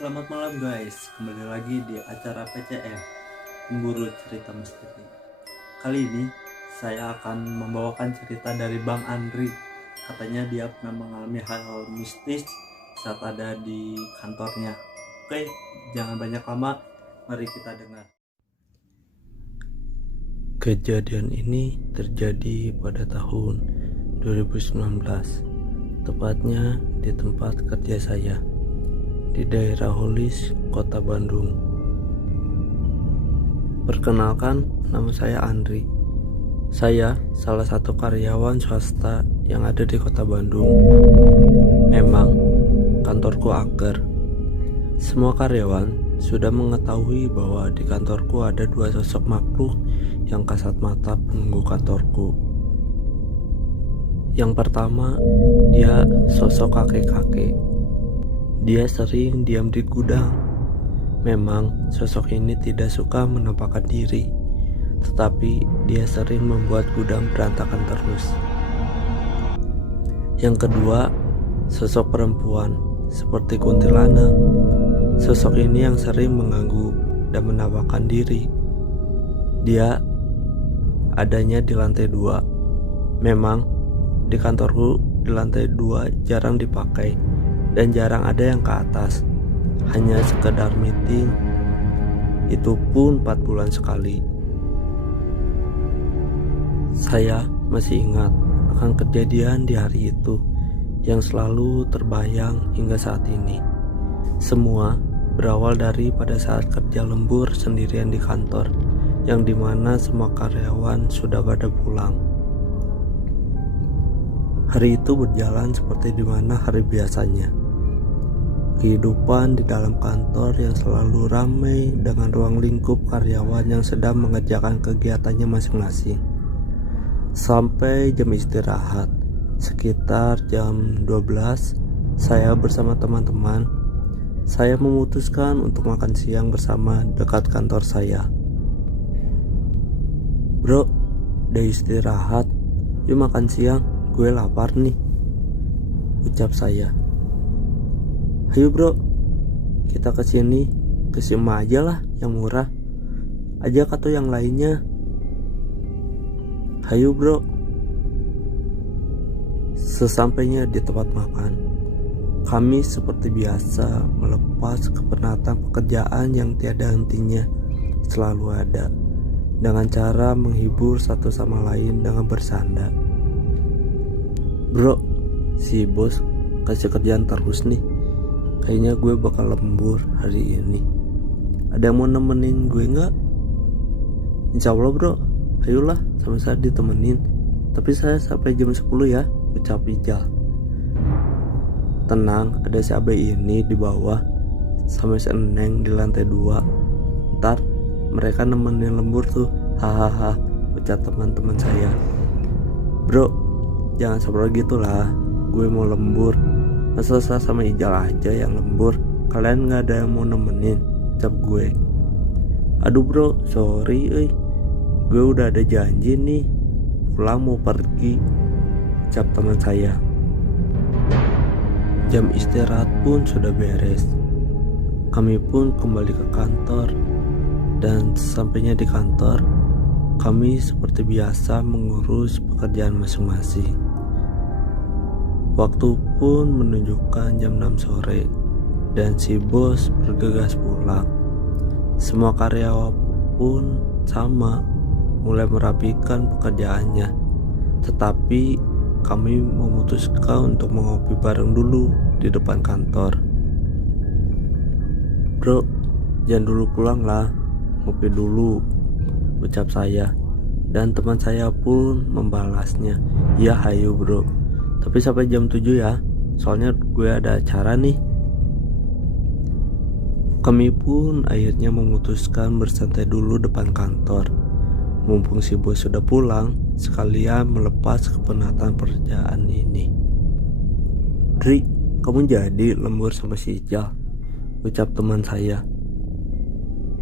Selamat malam guys, kembali lagi di acara PCM Pemburu Cerita Misteri. Kali ini saya akan membawakan cerita dari Bang Andri. Katanya dia pernah mengalami hal mistis saat ada di kantornya. Oke, jangan banyak lama, mari kita dengar. Kejadian ini terjadi pada tahun 2019, tepatnya di tempat kerja saya di daerah Holis, Kota Bandung. Perkenalkan, nama saya Andri. Saya salah satu karyawan swasta yang ada di Kota Bandung. Memang kantorku angker. Semua karyawan sudah mengetahui bahwa di kantorku ada dua sosok makhluk yang kasat mata penunggu kantorku. Yang pertama, dia sosok kakek-kakek. Dia sering diam di gudang. Memang sosok ini tidak suka menampakkan diri, tetapi dia sering membuat gudang berantakan terus. Yang kedua, sosok perempuan seperti kuntilanak. Sosok ini yang sering mengganggu dan menampakkan diri. Dia adanya di lantai 2. Memang di kantorku di lantai 2 jarang dipakai dan jarang ada yang ke atas, hanya sekedar meeting, itu pun 4 bulan sekali. Saya masih ingat akan kejadian di hari itu yang selalu terbayang hingga saat ini. Semua berawal dari pada saat kerja lembur sendirian di kantor, yang dimana semua karyawan sudah pada pulang. Hari itu berjalan seperti dimana hari biasanya. Kehidupan di dalam kantor yang selalu ramai dengan ruang lingkup karyawan yang sedang mengerjakan kegiatannya masing-masing. Sampai jam istirahat, sekitar jam 12, saya bersama teman-teman, saya memutuskan untuk makan siang bersama dekat kantor saya. Bro, udah istirahat, yuk makan siang, gue lapar nih, ucap saya. Ayo bro, kita kesini, ke Sima aja lah yang murah. Ajak atau yang lainnya. Ayo bro. Sesampainya di tempat makan, kami seperti biasa melepas kepenatan pekerjaan yang tiada hentinya selalu ada, dengan cara menghibur satu sama lain dengan bersanda. Bro, si bos kasih kerjaan terus nih. Kayaknya gue bakal lembur hari ini. Ada yang mau nemenin gue nggak? Insya Allah bro, ayolah, sama saya ditemenin. Tapi saya sampai jam 10 ya, ucap Ijal. Tenang, ada si Abe ini di bawah, sama si Eneng di lantai 2. Ntar mereka nemenin lembur tuh, hahaha, ucap teman-teman saya. Bro, jangan sabar gitu lah, gue mau lembur. Masa saya sama Ijal aja yang lembur, kalian gak ada yang mau nemenin, ucap gue. Aduh bro, sorry gue udah ada janji nih, pulang mau pergi, ucap teman saya. Jam istirahat pun sudah beres. Kami pun kembali ke kantor, dan sampainya di kantor, kami seperti biasa mengurus pekerjaan masing-masing. Waktu pun menunjukkan jam 6 sore dan si bos bergegas pulang. Semua karyawan pun sama, mulai merapikan pekerjaannya. Tetapi kami memutuskan untuk mengopi bareng dulu di depan kantor. Bro, jangan dulu pulang lah, ngopi dulu, ucap saya. Dan teman saya pun membalasnya, ya hayu bro, tapi sampai jam 7 ya, soalnya gue ada acara nih. Kami pun akhirnya memutuskan bersantai dulu depan kantor. Mumpung si bos sudah pulang, sekalian melepas kepenatan pekerjaan ini. Dri, kamu jadi lembur sama si Ijal, ucap teman saya.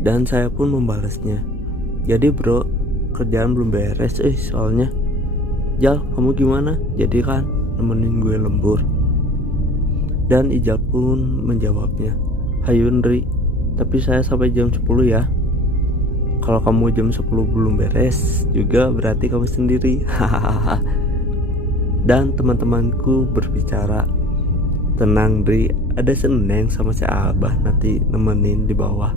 Dan saya pun membalasnya, jadi bro, kerjaan belum beres soalnya. Jal, kamu gimana? Jadi kan nemenin gue lembur? Dan Ijal pun menjawabnya, Hayu Ndri, tapi saya sampai jam 10 ya. Kalau kamu jam 10 belum beres juga berarti kamu sendiri. Dan teman-temanku berbicara, tenang Dri, ada si Neng sama si Abah nanti nemenin di bawah.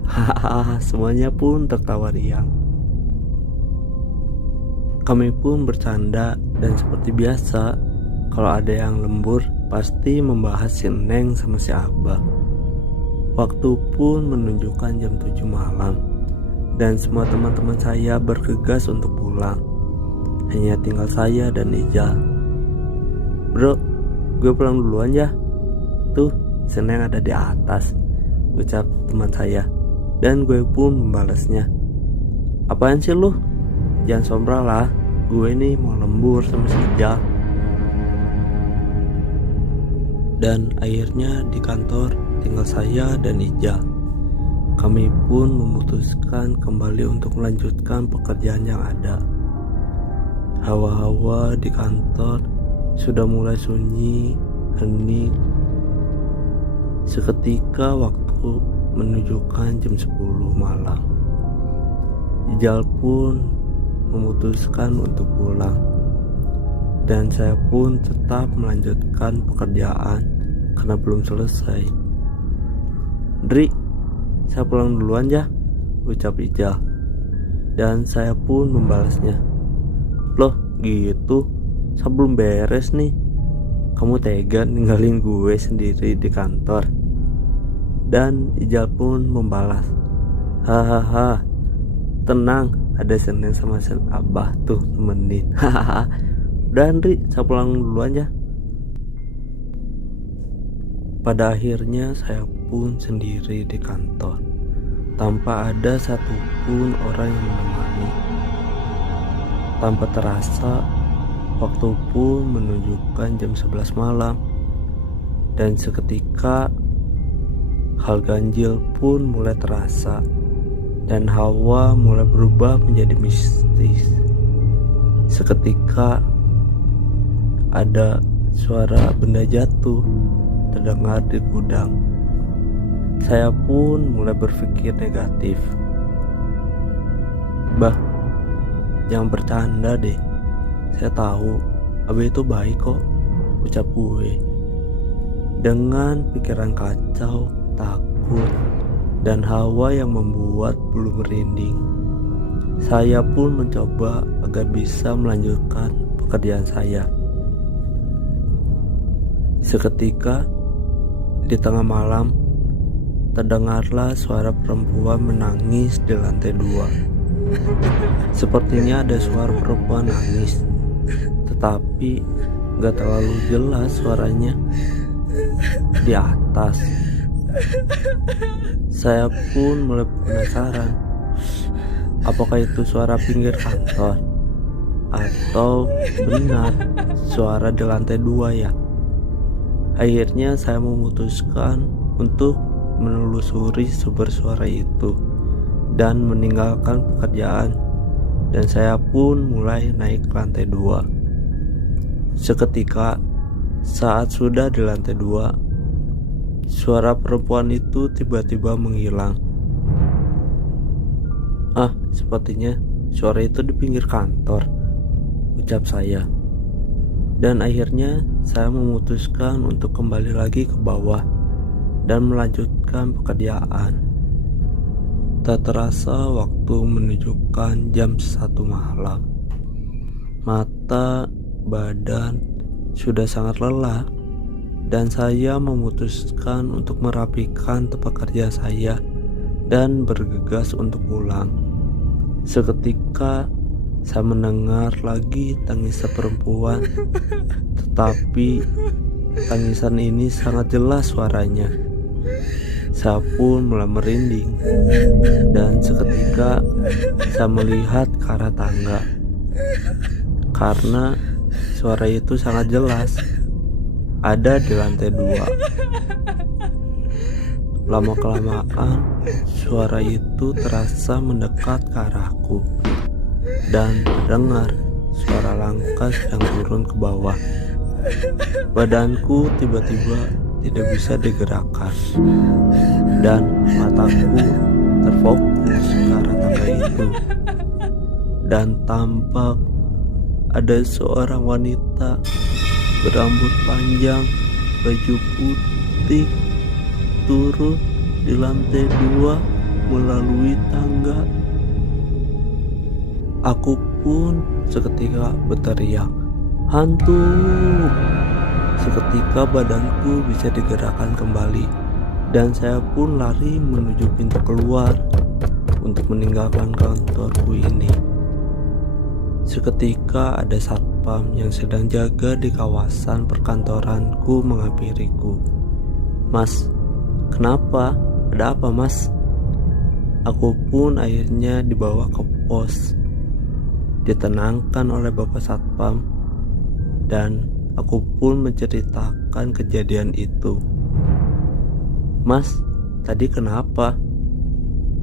Semuanya pun tertawa riang. Kami pun bercanda dan seperti biasa, kalau ada yang lembur pasti membahas si Neng sama si Abah. Waktu pun menunjukkan jam 7 malam dan semua teman-teman saya bergegas untuk pulang. Hanya tinggal saya dan Ijal. Bro, gue pulang duluan ya. Tuh, si Neng ada di atas, ucap teman saya. Dan gue pun membalasnya, apaan sih lu? Jangan sombral lah, gue nih mau lembur sama si Ijal. Dan akhirnya di kantor tinggal saya dan Ijal. Kami pun memutuskan kembali untuk melanjutkan pekerjaan yang ada. Hawa-hawa di kantor sudah mulai sunyi, hening. Seketika waktu menunjukkan jam 10 malam. Ijal pun memutuskan untuk pulang. Dan saya pun tetap melanjutkan pekerjaan karena belum selesai. Dri, saya pulang duluan ya, ucap Ijal. Dan saya pun membalasnya, loh gitu, saya belum beres nih. Kamu tega ninggalin gue sendiri di kantor. Dan Ijal pun membalas, hahaha, tenang, ada Senin sama Sen Abah tuh nemenin. Hahaha. Udah Andri, saya pulang duluan ya. Pada akhirnya saya pun sendiri di kantor, tanpa ada satupun orang yang menemani. Tanpa terasa, waktu pun menunjukkan jam 11 malam. Dan seketika hal ganjil pun mulai terasa, dan hawa mulai berubah menjadi mistis. Seketika ada suara benda jatuh terdengar di gudang. Saya pun mulai berpikir negatif. Bah, jangan bercanda deh. Saya tahu Abah itu baik kok, ucap gue. Dengan pikiran kacau, takut, dan hawa yang membuat bulu merinding, saya pun mencoba agar bisa melanjutkan pekerjaan saya. Seketika di tengah malam terdengarlah suara perempuan menangis di lantai 2. Sepertinya ada suara perempuan nangis, tetapi gak terlalu jelas suaranya. Di atas, saya pun mulai penasaran, apakah itu suara pinggir kantor atau benar suara di lantai 2 ya. Akhirnya saya memutuskan untuk menelusuri sumber suara itu dan meninggalkan pekerjaan, dan saya pun mulai naik ke lantai 2. Seketika saat sudah di lantai 2, suara perempuan itu tiba-tiba menghilang. Sepertinya suara itu di pinggir kantor, ucap saya. Dan akhirnya saya memutuskan untuk kembali lagi ke bawah dan melanjutkan pekerjaan. Tak terasa waktu menunjukkan jam 1 malam. Mata, badan sudah sangat lelah, dan saya memutuskan untuk merapikan tempat kerja saya dan bergegas untuk pulang. Seketika saya mendengar lagi tangisan perempuan, tetapi tangisan ini sangat jelas suaranya. Saya pun mulai merinding, dan seketika saya melihat ke arah tangga, karena suara itu sangat jelas ada di lantai 2. Lama-kelamaan suara itu terasa mendekat ke arahku, dan terdengar suara langkah yang turun ke bawah. Badanku tiba-tiba tidak bisa digerakkan, dan mataku terfokus ke arah tangga itu, dan tampak ada seorang wanita berambut panjang, baju putih, turun di lantai 2 melalui tangga. Aku pun seketika berteriak, "Hantu!" Seketika badanku bisa digerakkan kembali, dan saya pun lari menuju pintu keluar untuk meninggalkan kantorku ini. Seketika ada satpam yang sedang jaga di kawasan perkantoranku menghampiriku. "Mas, kenapa? Ada apa, Mas?" Aku pun akhirnya dibawa ke pos, ditenangkan oleh Bapak Satpam, dan aku pun menceritakan kejadian itu. "Mas, tadi kenapa?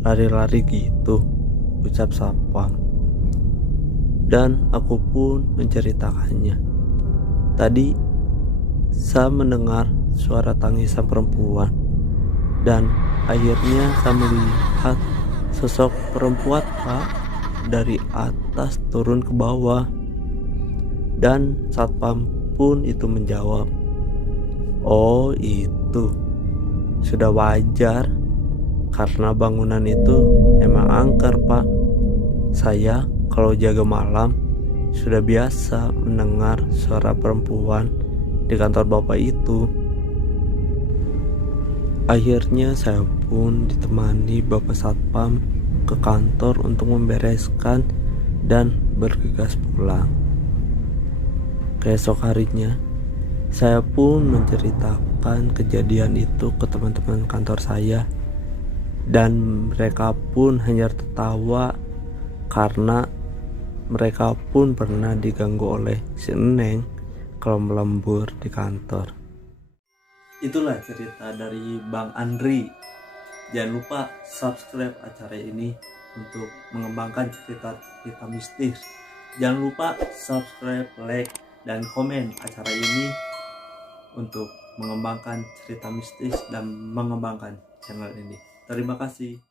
Lari-lari gitu?" ucap Satpam. Dan aku pun menceritakannya. Tadi saya mendengar suara tangisan perempuan, dan akhirnya saya melihat sosok perempuan, Pak, dari atas turun ke bawah. Dan satpam pun itu menjawab, "Oh itu, sudah wajar, karena bangunan itu emang angker, Pak. Saya kalau jaga malam sudah biasa mendengar suara perempuan di kantor Bapak itu." Akhirnya saya pun ditemani Bapak Satpam ke kantor untuk membereskan dan bergegas pulang. Keesok harinya, saya pun menceritakan kejadian itu ke teman-teman kantor saya, dan mereka pun hanya tertawa karena mereka pun pernah diganggu oleh si Eneng kalau melembur di kantor. Itulah cerita dari Bang Andri. Jangan lupa subscribe acara ini untuk mengembangkan cerita-cerita mistis. Jangan lupa subscribe, like, dan komen acara ini untuk mengembangkan cerita mistis dan mengembangkan channel ini. Terima kasih.